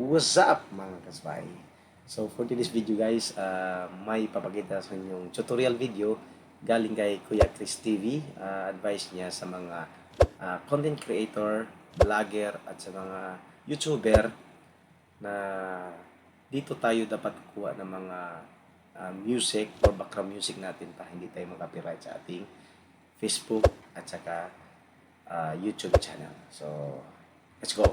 What's up mga kasbay? So for today's video guys, may papakita sa inyong tutorial video galing kay Kuya Chris TV. Advice niya sa mga content creator, vlogger at sa mga YouTuber na dito tayo dapat kuha ng mga music or background music natin para hindi tayo mag-copyright sa ating Facebook at saka YouTube channel. So let's go!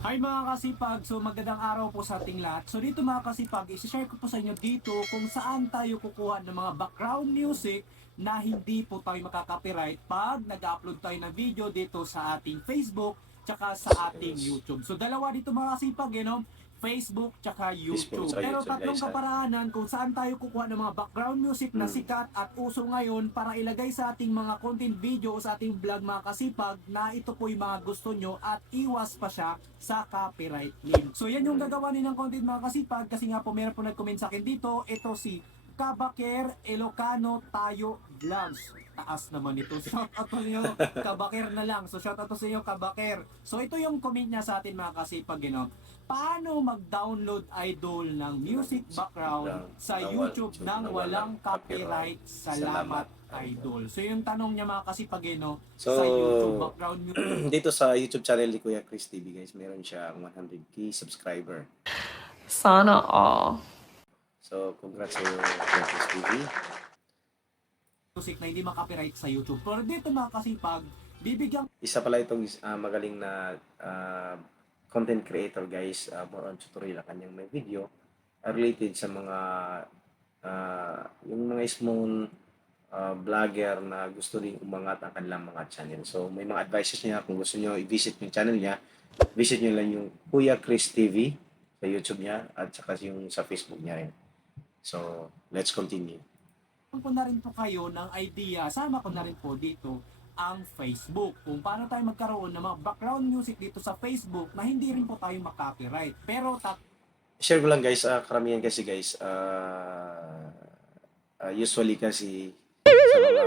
Hi mga kasipag, so magandang araw po sa ating lahat. So dito mga kasipag, isi-share ko po sa inyo dito kung saan tayo kukuha ng mga background music na hindi po tayo makaka-copyright pag nag-upload tayo ng video dito sa ating Facebook tsaka sa ating YouTube. So dalawa dito mga kasipag, Facebook tsaka YouTube. tsaka Pero YouTube, tatlong guys, ha? kaparaanan kung saan tayo kukuha ng mga background music na sikat at uso ngayon para ilagay sa ating mga content video o sa ating vlog mga kasipag na ito po yung mga gusto nyo at iwas pa siya sa copyright claim. So yan yung gagawa ng content mga kasipag kasi nga po meron po nag-comment sa akin dito. Ito si Kabaker Ilocano Tayo Vlogs. Taas naman ito. Shout out to inyo, Kabaker na lang. So shout out to sa inyo, Kabaker. So ito yung comment niya sa atin mga kasipag, paano mag-download idol ng music background sa YouTube nang walang copyright? Salamat idol. So yung tanong niya mga kasipag, So, sa YouTube background music. dito sa YouTube channel ni Kuya Chris TV guys, meron siyang 100k subscriber. Sana all. So, congrats sa iyo Kuya Chris TV. Music na hindi makopyright sa YouTube. Pero dito mga kasipag, bibigyan Isa pala itong magaling na content creator guys, more on tutorial ang kanyang may video related sa mga yung mga small vlogger na gusto rin umangat ang kanilang mga channel. So, may mga advices niya kung gusto niyo i-visit yung channel niya. Visit niyo lang yung Kuya Chris TV sa YouTube niya at saka yung sa Facebook niya rin. So, let's continue. ko na rin po kayo ng idea, sama ko na rin po dito ang Facebook. Kung paano tayo magkaroon ng mga background music dito sa Facebook na hindi rin po tayo makopyright. Pero Share ko lang guys, karamihan kasi guys, usually kasi sa mga,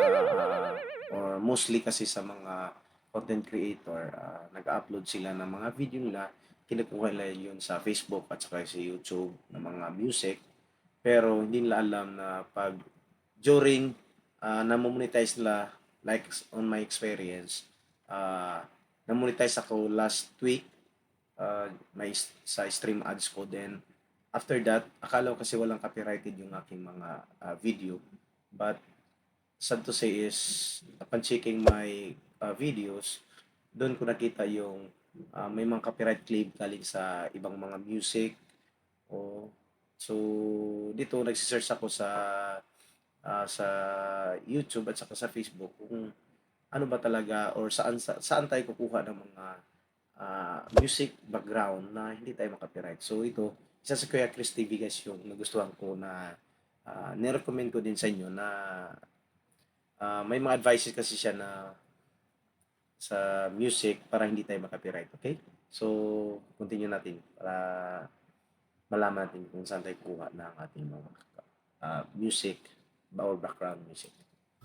or mostly kasi sa mga content creator, nag-upload sila ng mga video nila, kinukuha nila yun sa Facebook at saka sa YouTube ng mga music. Pero hindi nila alam na pag during na-monetize nila, like on my experience, na-monetize ako last week, may sa stream ads ko. Then after that, akala ko kasi walang copyrighted yung aking mga video. But sad to say is, upon checking my videos, doon ko nakita yung may mga copyright claim galing sa ibang mga music. So dito nagsisearch ako sa YouTube at saka sa Facebook kung ano ba talaga or saan tayo kukuha ng mga music background na hindi tayo makapiright. So ito, isa sa Kuya Chris TV guys yung nagustuhan ko na nirecommend ko din sa inyo na may mga advices kasi siya na sa music para hindi tayo makapiright. Okay? So, continue natin para malaman natin kung saan tayo kuha ng ating mga music or background music.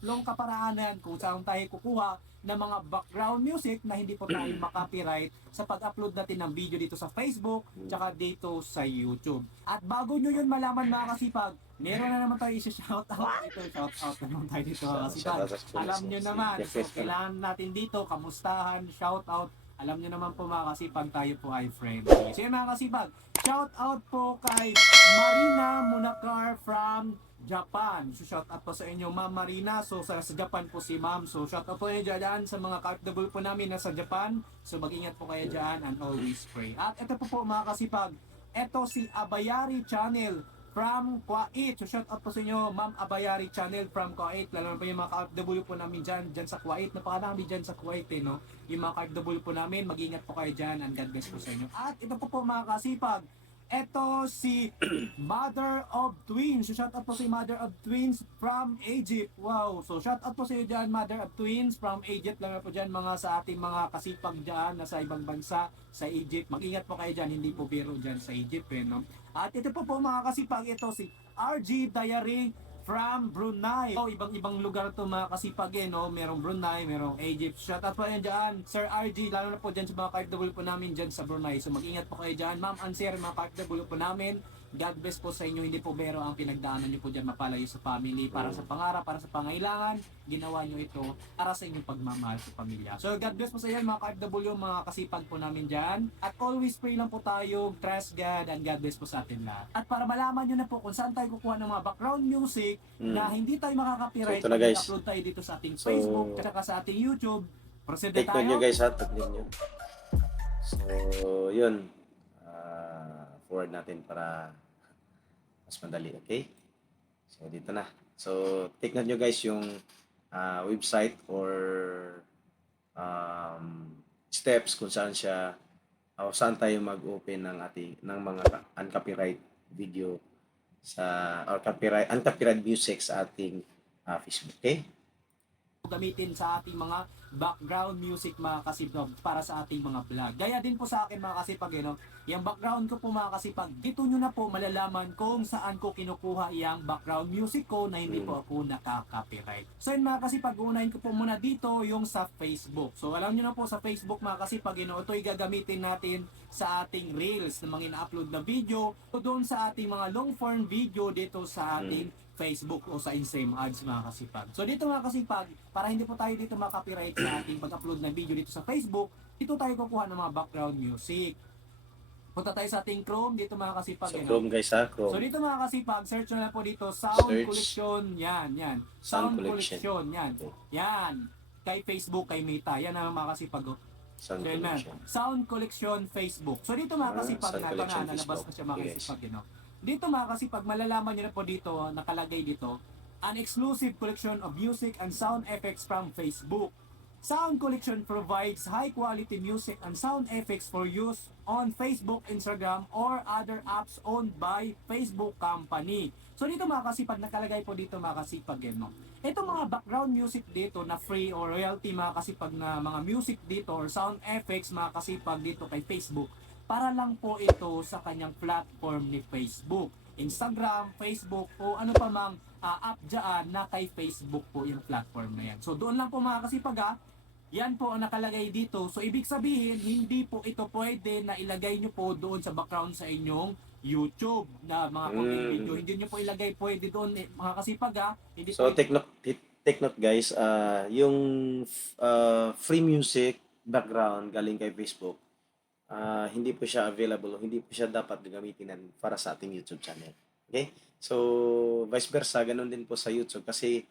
long kaparaanan kung saan tayo kukuha ng mga background music na hindi po tayo makopyright sa pag-upload natin ng video dito sa Facebook tsaka dito sa YouTube. At bago nyo yun malaman mga kasipag, meron na naman tayo i-shoutout. Ito, shoutout na naman tayo dito mga kasipag. Alam nyo naman, so kailangan natin dito, kamustahan, shoutout. Alam nyo naman po mga kasipag, tayo po ay friendly. So yun mga kasipag, shoutout po kay Marina Munakar from Japan. So shout out po sa inyo Ma'am Marina. So sa Japan po si Ma'am. So shout out po inyo dyan sa mga ka-OFW po namin na sa Japan. So mag-ingat po kayo dyan and always pray. At ito po mga kasipag, ito si Abayari Channel from Kuwait. So shout out po sa inyo Ma'am Abayari Channel from Kuwait. Lalo na po yung mga ka-OFW po namin dyan sa Kuwait. Napakarami dyan sa Kuwait no? Yung mga ka-OFW po namin, mag-ingat po kayo dyan and God bless po sa inyo. At ito po mga kasipag, ito si Mother of Twins. So shout out po si Mother of Twins from Egypt. Wow. So shout out po sa iyo dyan, Mother of Twins from Egypt. Lang po dyan mga sa ating mga kasipag dyan na sa ibang bansa sa Egypt. Mag-ingat po kayo dyan, hindi po biro dyan sa Egypt. No? At ito po mga kasipag, ito si RG Diary from Brunei. So, ibang-ibang lugar to mga kasipag no? Merong Brunei, merong Egypt. Shout out po yan dyan, Sir RG, lalo na po dyan sa mga KFW po namin dyan sa Brunei. So mag-ingat po kayo dyan. Ma'am and Sir, mga KFW po namin. God bless po sa inyo, hindi po bero ang pinagdaanan nyo po dyan, mapalayo sa family, para sa pangarap, para sa pangailangan, ginawa nyo ito para sa inyong pagmamahal sa pamilya. So God bless po sa inyo mga KFW, mga kasipag po namin dyan. At always pray lang po tayo, trust God, and God bless po sa atin lahat. At para malaman nyo na po kung saan tayo kukuha ng mga background music na hindi tayo makaka-copyright, So, ito na, guys. upload tayo dito sa ating So, Facebook, at saka sa ating YouTube. Proceed na Take note tayo. nyo guys ha, take note nyo. So, yun. Forward natin para mas madali, okay? So, dito na. So, take note nyo guys yung website or steps kung saan siya o saan tayo mag-open ng mga uncopyright video sa or uncopyright music sa ating Facebook, okay? Gamitin sa ating mga background music mga kasipag para sa ating mga vlog. Gaya din po sa akin mga kasipag, yung background ko po mga kasipag, dito nyo na po malalaman kung saan ko kinukuha yung background music ko na hindi po ako nakaka-copyright. So yun mga kasipag, unahin ko po muna dito yung sa Facebook. So alam nyo na po sa Facebook mga kasipag, ito'y gagamitin natin sa ating reels na mga ina-upload na video o doon sa ating mga long form video dito sa ating Facebook o sa Instagram ads mga kasipag. So dito mga kasipag, para hindi po tayo dito makaka-copyright sa ating pag-upload ng video dito sa Facebook, dito tayo kukuha ng mga background music. Punta tayo sa ating Chrome, dito mga kasipag. So, Chrome guys ha, Chrome. So dito mga kasipag, search nyo na po dito, Sound Search. Collection, yan. Sound Sound Collection. Collection, yan. Yan. Kay Facebook, kay Meta, yan ang mga kasipag. Sound So, yun na. Collection. Sound Collection Facebook. So dito mga kasipag, Sound na Collection nalabas na Facebook. siya mga Yes. kasipag. Dito mga kasipag, malalaman nyo na po dito, nakalagay dito, an exclusive collection of music and sound effects from Facebook. Sound Collection provides high-quality music and sound effects for use on Facebook, Instagram, or other apps owned by Facebook company. So dito mga kasipag, nakalagay po dito mga kasipag. Ito mga background music dito na free or royalty mga kasipag na mga music dito or sound effects mga kasipag dito kay Facebook. Para lang po ito sa kanyang platform ni Facebook. Instagram, Facebook, o ano pa mang app dyan na kay Facebook po yung platform na yan. So doon lang po mga kasipag yan po ang nakalagay dito. So ibig sabihin, hindi po ito pwede na ilagay nyo po doon sa background sa inyong YouTube na mga content video. Hindi nyo po ilagay pwede doon mga kasipag Hindi So, pwede. take note guys, yung free music background galing kay Facebook, hindi po siya available, hindi po siya dapat gamitin para sa ating YouTube channel. Okay? So, vice versa, ganun din po sa YouTube kasi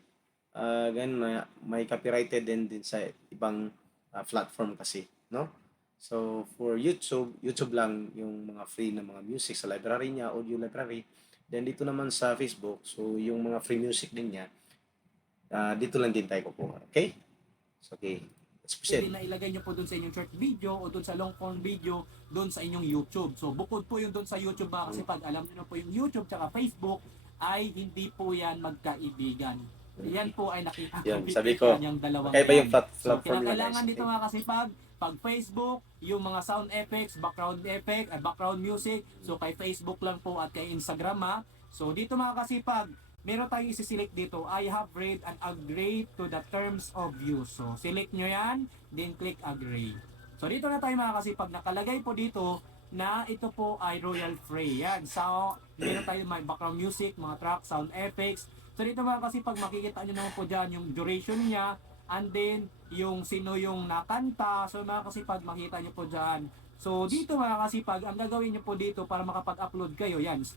ganun, may copyrighted din sa ibang platform kasi, no? So, for YouTube lang yung mga free na mga music sa library niya, audio library. Then, dito naman sa Facebook, so yung mga free music din niya, dito lang din tayo kukuha. Okay? So, okay. Let's Pwede proceed. na ilagay nyo po doon sa inyong short video o doon sa long form video doon sa inyong YouTube. So bukod po yung doon sa YouTube kasi pag alam nyo na po yung YouTube tsaka Facebook ay hindi po yan magkaibigan. Yan po ay nakita Yan, sabi ko, yung dalawang Kaya ba yung yan. platform So nila kinakailangan guys? dito mga kasipag, pag Facebook, yung mga sound effects, background effect, background music, so kay Facebook lang po at kay Instagram So dito mga kasipag, meron tayong isi-select dito, I have read and agree to the terms of use. So select nyo yan, then click agree. So dito na tayo mga kasipag, nakalagay po dito na ito po ay royal free. Yan, so meron tayo may background music, mga track, sound effects. So dito mga kasipag, makikita nyo naman po dyan yung duration niya, and then yung sino yung nakanta. So mga kasipag, makita nyo po dyan. So dito mga kasipag, ang gagawin nyo po dito para makapag-upload kayo, yan.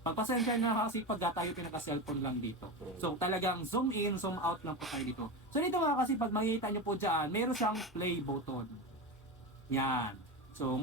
Pagpasensya na kasi pag tayo pinaka-cellphone lang dito. So talagang zoom in, zoom out lang po tayo dito. So dito mga kasi pag makikita nyo po dyan, meron siyang play button. Yan. So,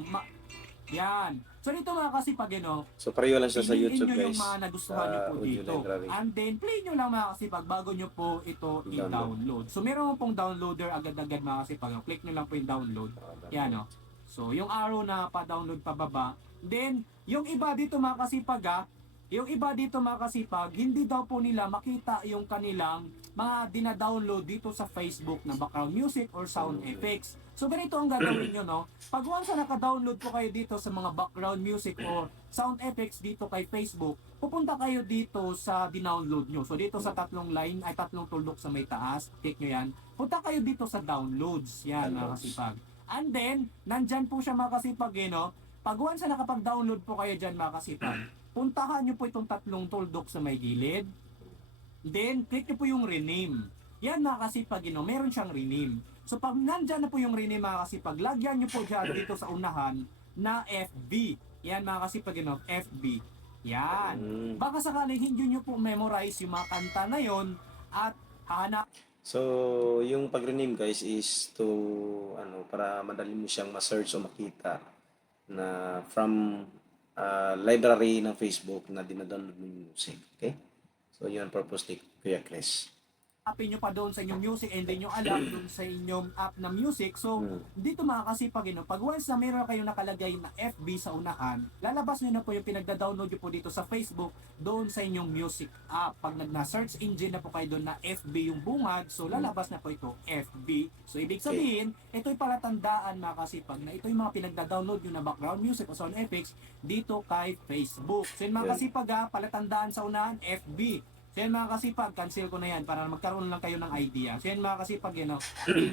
yan. So dito mga kasi pag So, pareho lang siya sa piliin YouTube nyo guys. yung mga nagustuhan nyo po audio dito. library. And then, play nyo lang mga kasi pag bago nyo po ito i-download. So meron pong downloader agad-agad mga kasi pag click nyo lang po yung download. Yan So yung arrow na pa-download pababa. Then, yung iba dito mga kasipag Yung iba dito mga kasipag, hindi daw po nila makita yung kanilang mga dinadownload dito sa Facebook na background music or sound effects. So ganito ang gagawin nyo, no? Pag once na naka-download po kayo dito sa mga background music or sound effects dito kay Facebook, pupunta kayo dito sa dinownload nyo. So dito sa tatlong line, ay tatlong tuldok sa may taas, click nyo yan. Punta kayo dito sa downloads, yan mga kasipag. And then, nandyan po siya mga kasipag, no? Pag once na nakapag-download po kayo dyan mga kasipag, puntahan nyo po itong tatlong tuldok sa may gilid. Then, click nyo po yung rename. Yan mga kasipag, meron siyang rename. So, pag nandyan na po yung rename mga kasipag, lagyan nyo po dyan dito sa unahan na FB. Yan mga kasipag, FB. Yan. Baka sakaling hindi nyo po memorize yung mga kanta na yon at hanap. So, yung pag-rename guys is to para madali mo siyang ma-search o makita na from library ng Facebook na dinadownload mo yung music. Okay? So, yun ang purpose ni Kuya Chris. Hanapin nyo pa doon sa inyong music and then nyo alam doon sa inyong app na music. So, dito mga kasipag, pag once na meron kayo nakalagay na FB sa unahan, lalabas nyo na po yung pinagda-download nyo po dito sa Facebook doon sa inyong music app. Pag nag-search engine na po kayo doon na FB yung bungad, so lalabas na po ito FB. So, ibig sabihin, ito'y palatandaan mga kasipag na ito yung mga pinagda-download nyo na background music o sound effects dito kay Facebook. So, yung mga kasipag, palatandaan sa unahan, FB. So yan mga kasipag, cancel ko na yan para magkaroon lang kayo ng idea. So yan mga kasipag,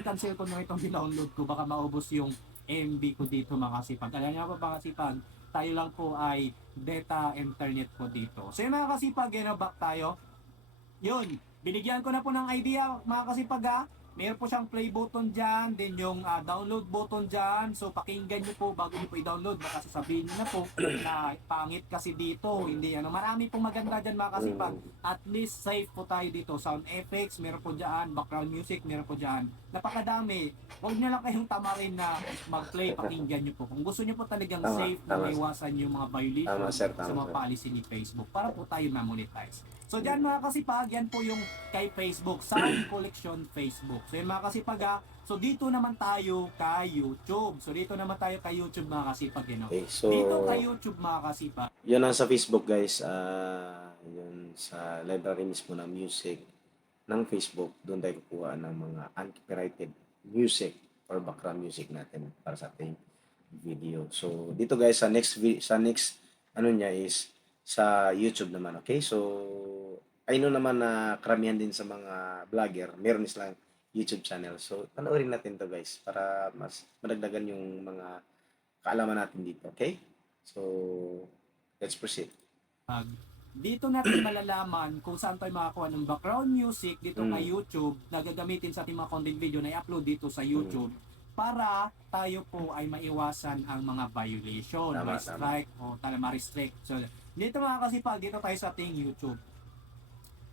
cancel ko na itong download ko, baka maubos yung MB ko dito mga kasipag. Alam niyo po mga kasipag, tayo lang po ay data internet po dito. So yan mga kasipag, back tayo. Yun, binigyan ko na po ng idea mga kasipag. Meron po siyang play button dyan, then yung download button dyan. So pakinggan nyo po bago nyo po i-download. Baka sasabihin nyo na po na pangit kasi dito. Hindi marami pong maganda dyan mga kasipag. At least safe po tayo dito. Sound effects, meron po dyan. Background music, meron po dyan. Napakadami. Huwag nyo lang kayong tamarin na mag-play, pakinggan nyo po. Kung gusto nyo po talagang safe na maiwasan yung mga violation sa mga policy ni Facebook para po tayo ma-monetize. So dyan mga kasipag, yan po yung kay Facebook, Sound Collection Facebook. So yung mga kasipag so dito naman tayo kay YouTube. So dito naman tayo kay YouTube mga kasipag. Okay, so, dito kay YouTube mga kasipag. Yun ang sa Facebook guys, yun sa library mismo ng music ng Facebook, doon tayo kukuha ng mga uncopyrighted music or background music natin para sa ating video. So dito guys sa next niya is sa YouTube naman, okay? So I know naman na karamihan din sa mga vlogger, meron silang YouTube channel. So panoorin natin to guys para mas madagdagan yung mga kaalaman natin dito, okay? So let's proceed. Dito natin malalaman kung saan tayo makakuha ng background music dito kay YouTube na gagamitin sa ating mga content video na i-upload dito sa YouTube para tayo po ay maiwasan ang mga violation, may strike o ma-restrict. So, dito mga kasipag, dito tayo sa ating YouTube.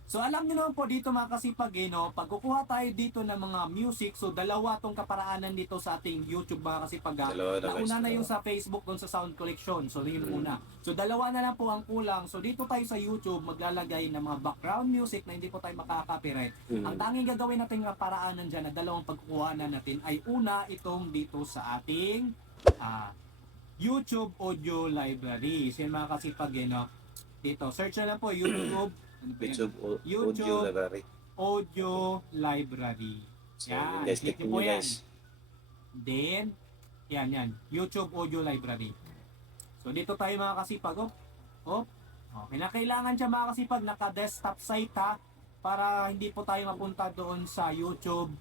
So alam niyo naman po dito mga kasipag, pag kukuha tayo dito ng mga music, so dalawa tong kaparaanan dito sa ating YouTube mga kasipag. Nauna na yung sa Facebook doon sa sound collection, so yun muna. So dalawa na lang po ang kulang. So dito tayo sa YouTube maglalagay ng mga background music na hindi po tayo makaka-copyright. Ang tanging gagawin natin nga paraanan dyan na dalawang pagkukuhanan natin ay una itong dito sa ating YouTube Audio Library. So yun mga kasipag, dito search na lang po YouTube Audio Library. Audio Library. So, yan, guys, click click po nyo yan. guys. Then, yan. YouTube Audio Library. So, dito tayo mga kasipag. Okay na, kailangan siya mga kasipag naka-desktop site para hindi po tayo mapunta doon sa YouTube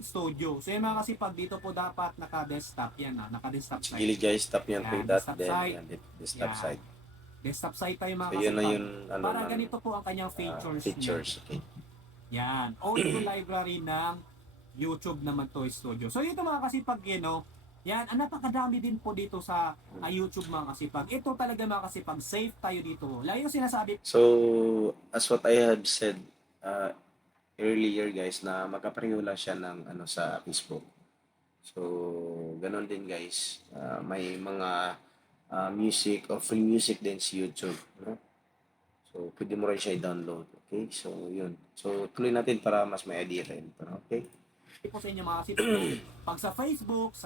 studio. So, yung mga kasipag, dito po dapat naka-desktop. Yan naka-desktop site. Gilid guys, tap nyo Yan, yung dot, desktop then site. yan, desktop Yan. site. Desktop site tayo mga So, yun na kasipag. yung Para ganito po ang kanyang features. features. Okay. Yan, audio library ng YouTube naman to studio. So ito mga kasipag, yan, napakadami din po dito sa YouTube mga kasipag. Ito talaga mga kasipag, safe tayo dito. Lagi yung sinasabi. So, as what I have said earlier guys, na magkapareho lang siya ng sa Facebook. So, ganun din guys. May mga music o free music din sa YouTube. No? So, pwede mo rin siya i-download. Okay? So, yun. So, tuloy natin para mas may idea rin. Okay? po sa inyo mga kasipag. Pag sa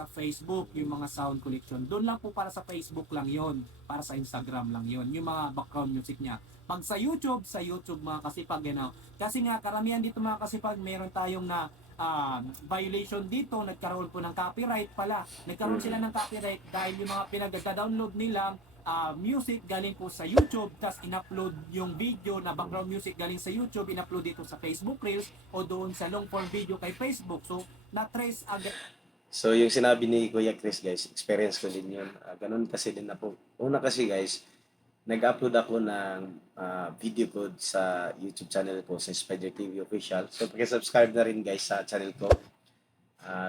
Facebook, yung mga sound collection, doon lang po para sa Facebook lang yon, para sa Instagram lang yon, yung mga background music niya. Pag sa YouTube mga kasipag, kasi nga karamihan dito mga kasipag, meron tayong na violation dito, nagkaroon po ng copyright pala. Nagkaroon sila ng copyright dahil yung mga pinag-download nilang music galing po sa YouTube, tas in-upload yung video na background music galing sa YouTube, in-upload dito sa Facebook Reels o doon sa long form video kay Facebook. So, na-trace agad. So, yung sinabi ni Kuya Chris, guys, experience ko din yun. Ganun kasi din na po. Una kasi, guys, nag-upload ako ng video code sa YouTube channel ko, sa Spider TV Official. So, pag-subscribe na rin, guys, sa channel ko.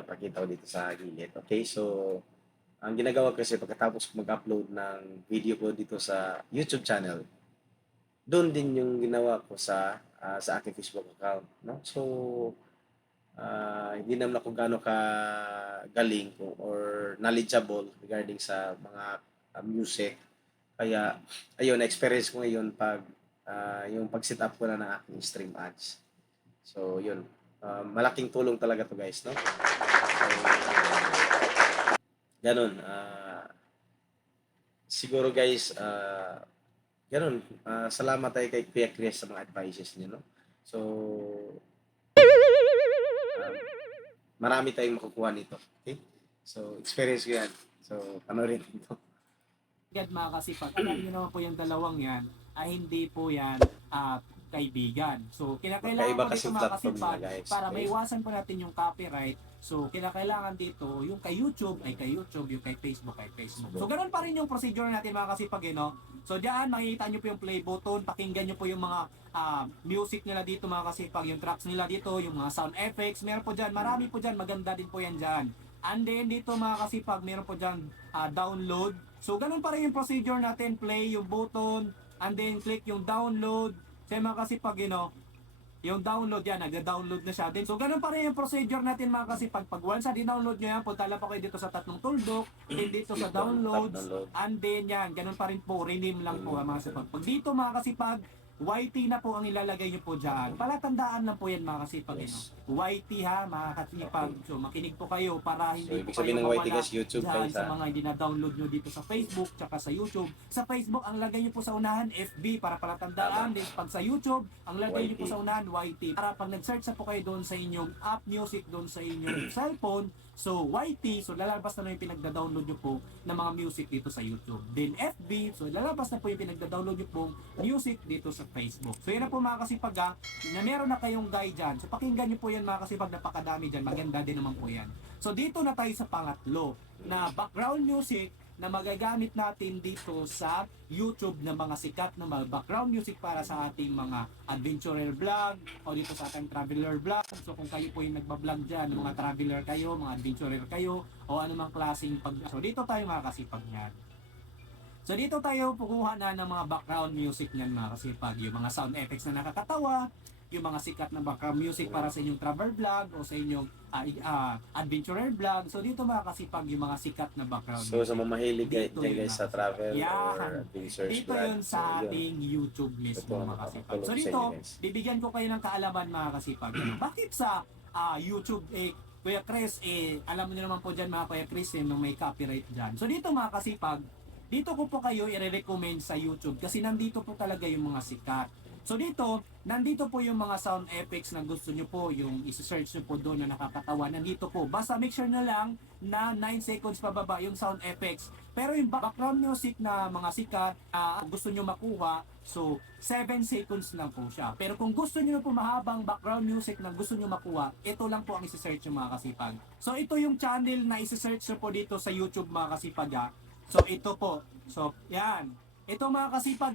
Pakita ko dito sa gilid. Okay, so, ang ginagawa ko kasi pagkatapos ko mag-upload ng video ko dito sa YouTube channel, doon din yung ginawa ko sa aking Facebook account, no? So, hindi naman ako gaano ka galing or knowledgeable regarding sa mga music. Kaya, ayun, na-experience ko ngayon yung pag-set up ko na ng aking stream ads. So, yun. Malaking tulong talaga to, guys, no? So, ganun. Siguro, guys, ganun. Salamat tayo kay Kuya Chris sa mga advices niyo, no? So, marami tayong makukuha nito. Okay? So, experience ko yan. So, panoorin ito. Agad mga kasipag. Alam niyo naman po yung dalawang yan ay hindi po yan kaibigan. So, kinakailangan Magkaiba po kasi dito mga platform kasipag nila, guys. para Okay? maiwasan po natin yung copyright. So, kinakailangan dito yung kay YouTube ay kay YouTube, yung kay Facebook ay Facebook. So, ganun pa rin yung procedure natin mga kasipag, no? So, diyan makikita nyo po yung play button, pakinggan nyo po yung mga music nila dito mga kasipag, yung tracks nila dito, yung mga sound effects, meron po dyan, marami po dyan, maganda din po yan dyan. And then dito mga kasipag, meron po dyan download. So, ganun pa rin yung procedure natin, play yung button, and then click yung download. So, mga kasipag, yung download yan, nag-download na siya din. So, ganun pa rin yung procedure natin mga kasipag. Pag once na din-download nyo yan, punta lang pa kayo dito sa tatlong tuldok, then dito sa downloads, and then yan, ganun pa rin po, rename lang po mga kasipag. Pag dito mga kasipag, YT na po ang ilalagay nyo po dyan. Palatandaan lang po yan mga kasipag. Yes. YT ha, mga kasipag. So, makinig po kayo para So, hindi ibig po sabihin kayo ng YT, mawala guys, YouTube, dyan guys, sa mga hindi na-download nyo dito sa Facebook, tsaka sa YouTube. Sa Facebook, ang lagay nyo po sa unahan, FB, para palatandaan. Then, pag sa YouTube, ang lagay nyo po YT. sa unahan, YT. Para pag nag-search na po kayo doon sa inyong app music, doon sa inyong cellphone, so YT, so lalabas na yung pinagda-download nyo po ng mga music dito sa YouTube. Then FB, so lalabas na po yung pinagda-download nyo pong music dito sa Facebook. So yan na po mga kasipag na meron na kayong guide dyan. So pakinggan nyo po yan mga kasipag, napakadami dyan. Maganda din naman po yan. So dito na tayo sa pangatlo na background music na magagamit natin dito sa YouTube na mga sikat na mga background music para sa ating mga adventurer vlog o dito sa ating traveler vlog. So kung kayo po yung nagbablog dyan, mga traveler kayo, mga adventurer kayo, o anumang klaseng pag... So dito tayo mga kasipag niyan. So dito tayo kukuha na ng mga background music niyan mga kasipag. Yung mga sound effects na nakakatawa, yung mga sikat na background music para sa inyong travel vlog o sa inyong adventurer vlog. So dito mga kasipag yung mga sikat na background So, sa music. mga mahilig Dito dyan, yun, guys, sa mga travel Yan. or adventures Dito vlog. yun So, sa yun. ating YouTube mismo Ito, mga kasipag. So makakatulong sa dito, inyo, guys. bibigyan ko kayo ng kaalaman mga kasipag. Bakit sa YouTube Kuya Chris, alam niyo naman po dyan mga Kuya Chris, nung may copyright dyan. So dito mga kasipag, dito ko po kayo i-recommend sa YouTube kasi nandito po talaga yung mga sikat. So dito, nandito po yung mga sound effects na gusto nyo po, yung isi-search nyo po doon na nakakatawa, nandito po. Basta make sure na lang na 9 seconds pababa yung sound effects. Pero yung background music na mga sikat, gusto nyo makuha, so 7 seconds lang po siya. Pero kung gusto nyo po mahabang background music na gusto nyo makuha, ito lang po ang isi-search nyo mga kasipag. So ito yung channel na isi-search nyo po dito sa YouTube mga kasipag. So ito po. So yan. Ito mga kasipag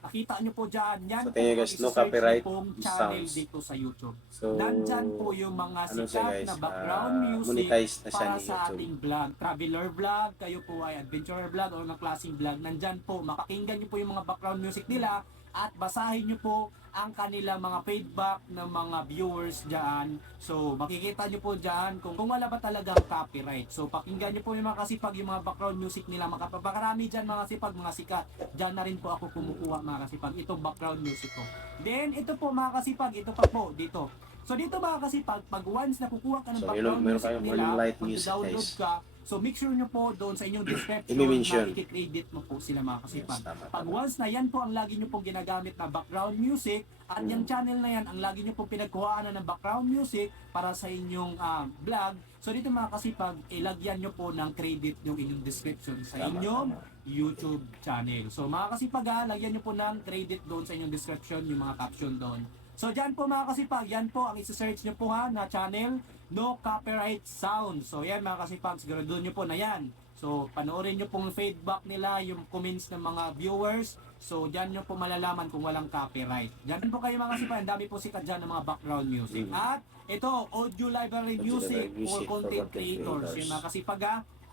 nakita nyo po dyan. Yan So, tingnan, guys, no copyright pong channel sounds. dito sa YouTube. So, Nandyan po yung mga ano siya, sikat guys, na background music monetize na siya para ni sa YouTube. ating vlog. Traveler vlog, kayo po ay adventurer vlog o mga klaseng vlog. Nandyan po, makakinggan nyo po yung mga background music nila at basahin nyo po ang kanilang mga feedback ng mga viewers dyan. So, makikita nyo po dyan kung wala ba talagang copyright. So, pakinggan nyo po yung mga kasipag, yung mga background music nila. Makapakarami dyan mga kasipag, mga sikat. Dyan na rin po ako kumukuha mga kasipag. Itong background music ko. Then, ito po mga kasipag, ito pa po dito. So dito mga kasipag, pag once na kukuha ka ng So, background meron music kayong nila, morning light music, download guys. ka, so make sure nyo po doon sa inyong description I-mention. na i-credit mo po sila mga kasipag. Yes, tama, Pag tama. once na yan po ang lagi nyo pong ginagamit na background music, at yung channel na yan ang lagi nyo pong pinagkuhaan ng background music para sa inyong vlog, so dito mga kasipag, ilagyan nyo po ng credit yung inyong description sa Tama, inyong tama. YouTube channel. So mga kasipag, lagyan nyo po ng credit doon sa inyong description, yung mga caption doon. So dyan po mga kasipag, yan po ang isa-search nyo po na channel, No Copyright Sound. So yan mga kasipag, siguraduhin nyo po na yan. So panoorin nyo pong feedback nila, yung comments ng mga viewers. So dyan nyo po malalaman kung walang copyright. Dyan po kayo mga kasipag, ang dami po sikat dyan ng mga background music. At ito, audio library Audio music library music for for content content creators. creators. Yung mga kasipag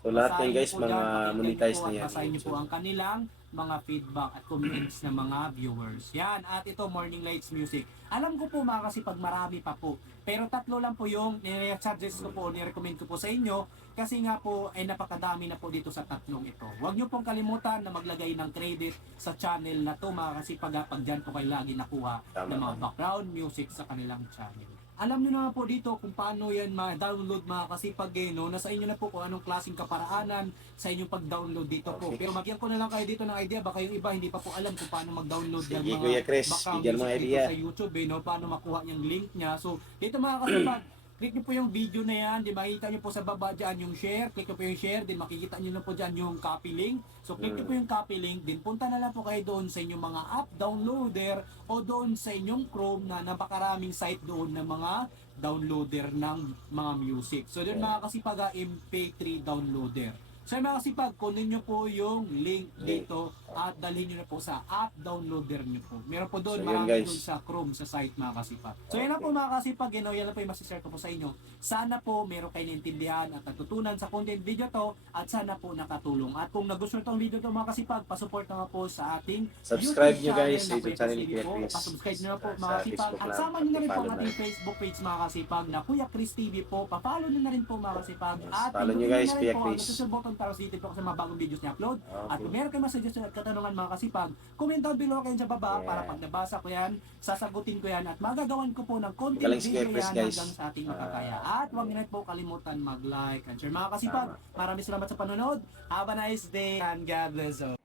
So, lahat basahin yan guys, niyo po mga dyan, pakinggan monetize niyo po na at yan. basahin niyo po ang kanilang mga feedback at comments ng mga viewers. Yan, at ito, Morning Lights Music. Alam ko po mga kasipag, marami pa po. Pero tatlo lang po yung nire-suggest ko po, nire-recommend ko po sa inyo. Kasi nga po, ay napakadami na po dito sa tatlong ito. Huwag niyo pong kalimutan na maglagay ng credit sa channel na to mga kasipag, pag dyan po kayo lagi nakuha Tama, ng mga tama. background music sa kanilang channel. Alam niyo na po dito kung paano yan ma-download mga kasipag no? Nasa inyo na po kung anong klaseng kaparaanan sa inyong pag-download dito po. Okay. Pero magyan ko na lang kayo dito ng idea, baka yung iba hindi pa po alam kung paano mag-download ng Sige, mga Kuya Chris, background bigyan mo music idea. dito sa YouTube no? Paano makuha yung link niya. So dito mga kasipag, click nyo po yung video na yan, di makikita nyo po sa baba dyan yung share, click nyo po yung share, din makikita nyo na po dyan yung copy link. So click nyo po yung copy link, din punta na lang po kayo doon sa inyong mga app downloader o doon sa inyong Chrome na napakaraming site doon ng mga downloader ng mga music. So doon mga kasipag, MP3 downloader. So mga kasipag, kunin nyo po yung link dito at dalhin nyo na po sa app downloader nyo po. Meron po doon, So, yun, marami guys. doon sa Chrome, sa site mga kasipag. So yan lang po mga kasipag, yan lang po yung masishare ko po sa inyo. Sana po meron kayo naintindihan at natutunan sa content video to at sana po nakatulong. At kung nagustuhan itong video to mga kasipag, pasupport na nga po sa ating Subscribe YouTube nyo guys channel sa na YouTube channel ni Kuya Kuya Chris TV po. Chris. Pasubscribe nyo na po Sa mga kasipag. Facebook At lang, sama nyo na rin po ang follow ating na. Facebook page mga kasipag na Kuya Chris TV po. Pa-follow nyo na rin po mga kasipag. Yes, At follow nyo pindutin guys, na rin Kuya po ang Chris. notification button para sa po sa mga bagong videos niya upload. At Okay. kung meron kayo mga suggestion at katanungan mga kasipag, comment down below kayo sa baba Yeah. para pag nabasa ko yan, sasagutin ko yan at magagawan ko po ng content Galing si video Kuya Chris, yan guys. hanggang sa ating makakaya. At huwag nyo na po kalimutan mag-like and share mga kasipag. Tama. Maraming salamat sa panonood. Have a nice day and God bless all.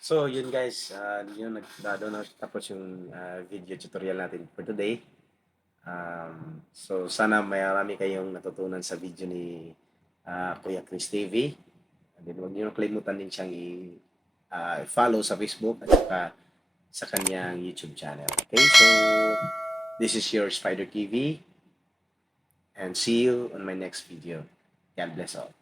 So, yun guys, yun, nagdado na tapos yung video tutorial natin for today. So, sana marami kayong natutunan sa video ni Kuya Chris TV. And then, huwag niyo kalimutan din siyang i-follow sa Facebook at saka sa kanyang YouTube channel. Okay, so, this is your Spider TV and see you on my next video. God bless all.